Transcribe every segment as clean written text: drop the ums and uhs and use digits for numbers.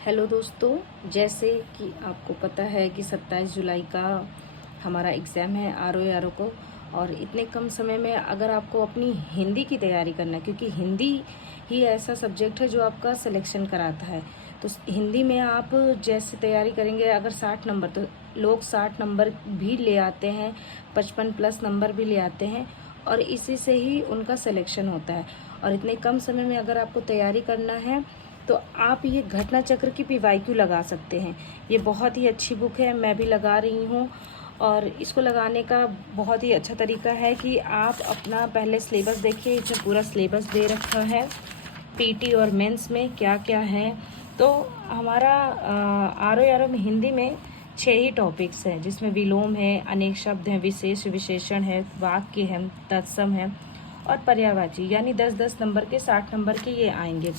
Hello दोस्तों, जैसे कि आपको पता है कि 27 जुलाई का हमारा एग्ज़ाम है आर को। और इतने कम समय में अगर आपको अपनी हिंदी की तैयारी करना है, क्योंकि हिंदी ही ऐसा सब्जेक्ट है जो आपका सिलेक्शन कराता है। तो हिंदी में आप जैसे तैयारी करेंगे, अगर 60 नंबर, तो लोग 60 नंबर भी ले आते हैं, 55 प्लस नंबर भी ले आते हैं, और इसी से ही उनका सिलेक्शन होता है। और इतने कम समय में अगर आपको तैयारी करना है तो आप ये घटना चक्र की PYQ लगा सकते हैं। ये बहुत ही अच्छी बुक है, मैं भी लगा रही हूँ। और इसको लगाने का बहुत ही अच्छा तरीका है कि आप अपना पहले सिलेबस देखिए। इसमें पूरा सिलेबस दे रखा है, PT और मेंस में क्या क्या है। तो हमारा आर में हिंदी में 6 ही टॉपिक्स हैं, जिसमें विलोम है, अनेक शब्द हैं, विशेष विशेषण है, वाक्य है, तत्सम है और पर्यायवाची। यानी 10-10 नंबर के 60 नंबर के ये आएंगे।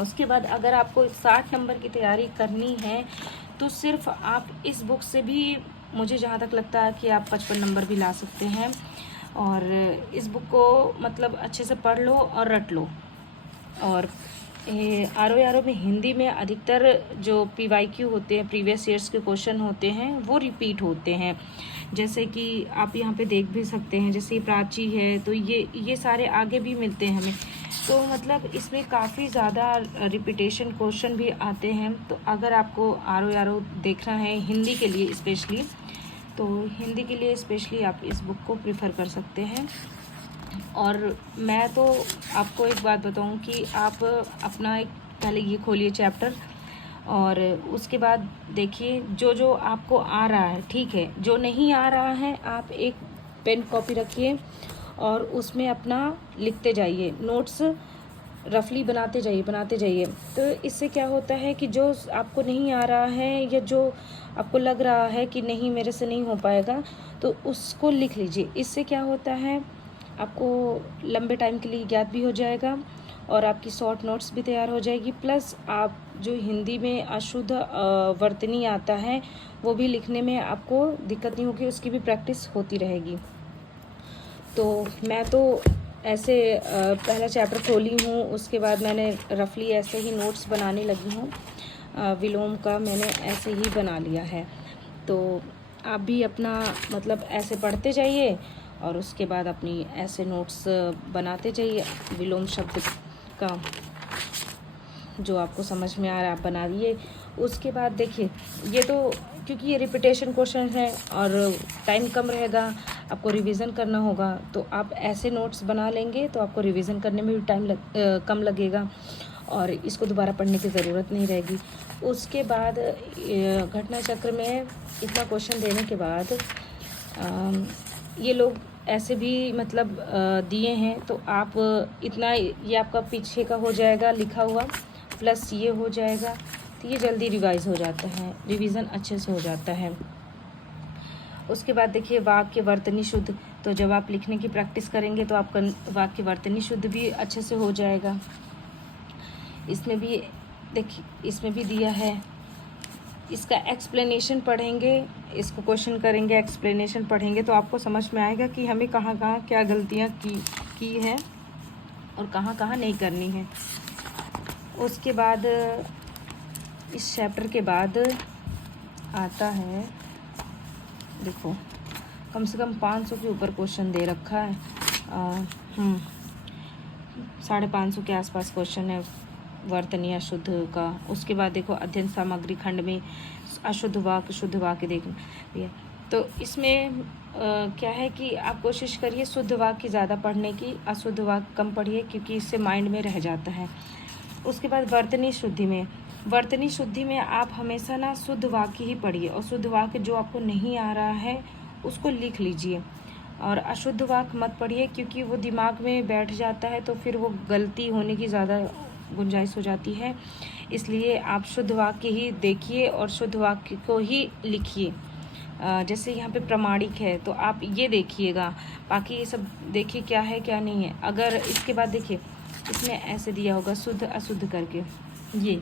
उसके बाद अगर आपको 60 नंबर की तैयारी करनी है तो सिर्फ आप इस बुक से भी, मुझे जहाँ तक लगता है कि आप 55 नंबर भी ला सकते हैं। और इस बुक को मतलब अच्छे से पढ़ लो और रट लो। और आर में हिंदी में अधिकतर जो PYQ होते हैं, प्रीवियस ईयर्स के क्वेश्चन होते हैं, वो रिपीट होते हैं। जैसे कि आप यहाँ पे देख भी सकते हैं, जैसे प्राची है, तो ये सारे आगे भी मिलते हैं हमें। तो मतलब इसमें काफ़ी ज़्यादा रिपीटेशन क्वेश्चन भी आते हैं। तो अगर आपको आर देखना है हिंदी के लिए स्पेशली, तो हिंदी के लिए स्पेशली आप इस बुक को प्रेफर कर सकते हैं। और मैं तो आपको एक बात बताऊं कि आप अपना एक पहले ये खोलिए चैप्टर, और उसके बाद देखिए जो जो आपको आ रहा है, ठीक है। जो नहीं आ रहा है आप एक पेन कॉपी रखिए और उसमें अपना लिखते जाइए, नोट्स रफली बनाते जाइए। तो इससे क्या होता है कि जो आपको नहीं आ रहा है या जो आपको लग रहा है कि नहीं मेरे से नहीं हो पाएगा, तो उसको लिख लीजिए। इससे क्या होता है, आपको लंबे टाइम के लिए याद भी हो जाएगा और आपकी शॉर्ट नोट्स भी तैयार हो जाएगी। प्लस आप जो हिंदी में अशुद्ध वर्तनी आता है वो भी लिखने में आपको दिक्कत नहीं होगी, उसकी भी प्रैक्टिस होती रहेगी। तो मैं तो ऐसे पहला चैप्टर खोली हूँ, उसके बाद मैंने रफली ऐसे ही नोट्स बनाने लगी हूँ। विलोम का मैंने ऐसे ही बना लिया है। तो आप भी अपना मतलब ऐसे पढ़ते जाइए और उसके बाद अपनी ऐसे नोट्स बनाते जाइए। विलोम शब्द का जो आपको समझ में आ रहा है आप बना दिए। उसके बाद देखिए, ये तो क्योंकि ये रिपीटेशन क्वेश्चन है और टाइम कम रहेगा, आपको रिवीजन करना होगा, तो आप ऐसे नोट्स बना लेंगे तो आपको रिवीजन करने में भी टाइम कम लगेगा और इसको दोबारा पढ़ने की ज़रूरत नहीं रहेगी। उसके बाद घटना चक्र में इतना क्वेश्चन देने के बाद ये लोग ऐसे भी मतलब दिए हैं, तो आप इतना, ये आपका पीछे का हो जाएगा लिखा हुआ, प्लस ये हो जाएगा, तो ये जल्दी रिवाइज हो जाता है, रिवीजन अच्छे से हो जाता है। उसके बाद देखिए वाक्य वर्तनी शुद्ध, तो जब आप लिखने की प्रैक्टिस करेंगे तो आपका वाक्य वर्तनी शुद्ध भी अच्छे से हो जाएगा। इसमें भी देखिए, इसमें भी दिया है, इसका एक्सप्लेनेशन पढ़ेंगे, इसको क्वेश्चन करेंगे, एक्सप्लेनेशन पढ़ेंगे, तो आपको समझ में आएगा कि हमें कहाँ कहाँ क्या गलतियाँ की है और कहाँ कहाँ नहीं करनी है। उसके बाद इस चैप्टर के बाद आता है, देखो कम से कम 500 के ऊपर क्वेश्चन दे रखा है। 550 के आसपास क्वेश्चन है वर्तनी अशुद्ध का। उसके बाद देखो अध्ययन सामग्री खंड में अशुद्ध वाक्य शुद्ध वाक्य देखिए। तो इसमें क्या है कि आप कोशिश करिए शुद्ध वाक्य ज़्यादा पढ़ने की, अशुद्ध वाक्य कम पढ़िए, क्योंकि इससे माइंड में रह जाता है। उसके बाद वर्तनी शुद्धि में आप हमेशा ना शुद्ध वाक्य ही पढ़िए, और शुद्ध वाक्य जो आपको नहीं आ रहा है उसको लिख लीजिए, और अशुद्ध वाक्य मत पढ़िए, क्योंकि वो दिमाग में बैठ जाता है तो फिर वो गलती होने की ज़्यादा गुंजाइश हो जाती है। इसलिए आप शुद्ध वाक्य ही देखिए और शुद्ध वाक्य को ही लिखिए। जैसे यहाँ पे प्रमाणिक है तो आप ये देखिएगा, बाकी ये सब देखिए क्या है क्या नहीं है। अगर इसके बाद देखिए इसमें ऐसे दिया होगा शुद्ध अशुद्ध करके, ये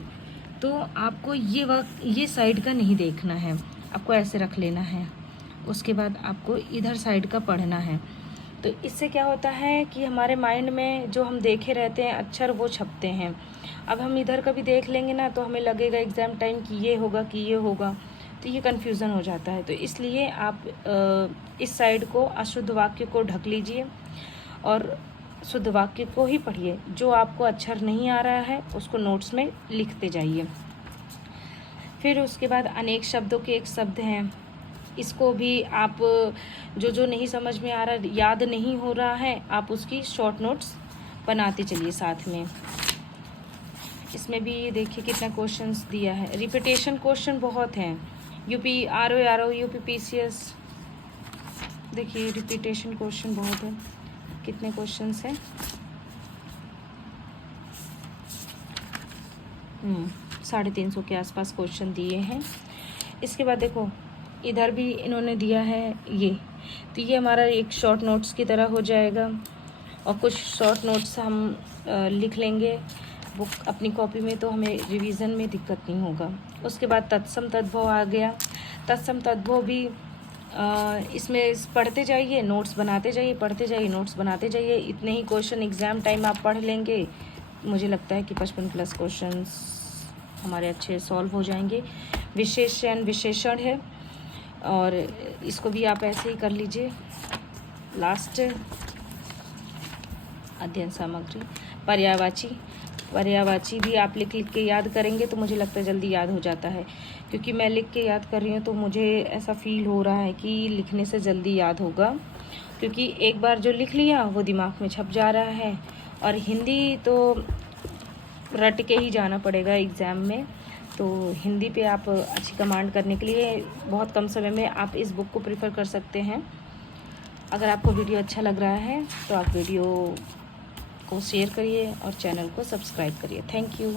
तो आपको ये साइड का नहीं देखना है, आपको ऐसे रख लेना है। उसके बाद आपको इधर साइड का पढ़ना है। तो इससे क्या होता है कि हमारे माइंड में जो हम देखे रहते हैं अक्षर वो छपते हैं, अब हम इधर का भी देख लेंगे ना तो हमें लगेगा एग्ज़ाम टाइम कि ये होगा कि ये होगा, तो ये कन्फ्यूज़न हो जाता है। तो इसलिए आप इस साइड को अशुद्ध वाक्य को ढक लीजिए और शुद्ध वाक्य को ही पढ़िए। जो आपको अक्षर नहीं आ रहा है उसको नोट्स में लिखते जाइए। फिर उसके बाद अनेक शब्दों के एक शब्द हैं, इसको भी आप जो नहीं समझ में आ रहा, याद नहीं हो रहा है, आप उसकी शॉर्ट नोट्स बनाते चलिए साथ में। इसमें भी देखिए कितना क्वेश्चंस दिया है, रिपीटेशन क्वेश्चन बहुत हैं। यूपी आरओ यूपी पीसीएस, देखिए रिपीटेशन क्वेश्चन बहुत है। कितने क्वेश्चंस हैं? 350 के आसपास क्वेश्चन दिए हैं। इसके बाद देखो इधर भी इन्होंने दिया है ये, तो ये हमारा एक शॉर्ट नोट्स की तरह हो जाएगा और कुछ शॉर्ट नोट्स हम लिख लेंगे बुक अपनी कॉपी में, तो हमें रिवीजन में दिक्कत नहीं होगा। उसके बाद तत्सम तद्भव आ गया। तत्सम तद्भव भी इसमें पढ़ते जाइए, नोट्स बनाते जाइए, पढ़ते जाइए, नोट्स बनाते जाइए। इतने ही क्वेश्चन एग्ज़ाम टाइम आप पढ़ लेंगे, मुझे लगता है कि 55+ क्वेश्चंस हमारे अच्छे सॉल्व हो जाएंगे। विशेषण विशेषण है और इसको भी आप ऐसे ही कर लीजिए। लास्ट अध्ययन सामग्री पर्यायवाची भी आप लिख के याद करेंगे तो मुझे लगता है जल्दी याद हो जाता है, क्योंकि मैं लिख के याद कर रही हूँ तो मुझे ऐसा फील हो रहा है कि लिखने से जल्दी याद होगा, क्योंकि एक बार जो लिख लिया वो दिमाग में छप जा रहा है। और हिंदी तो रट के ही जाना पड़ेगा एग्ज़ाम में, तो हिंदी पे आप अच्छी कमांड करने के लिए बहुत कम समय में आप इस बुक को प्रेफर कर सकते हैं। अगर आपको वीडियो अच्छा लग रहा है तो आप वीडियो को शेयर करिए और चैनल को सब्सक्राइब करिए। Thank you.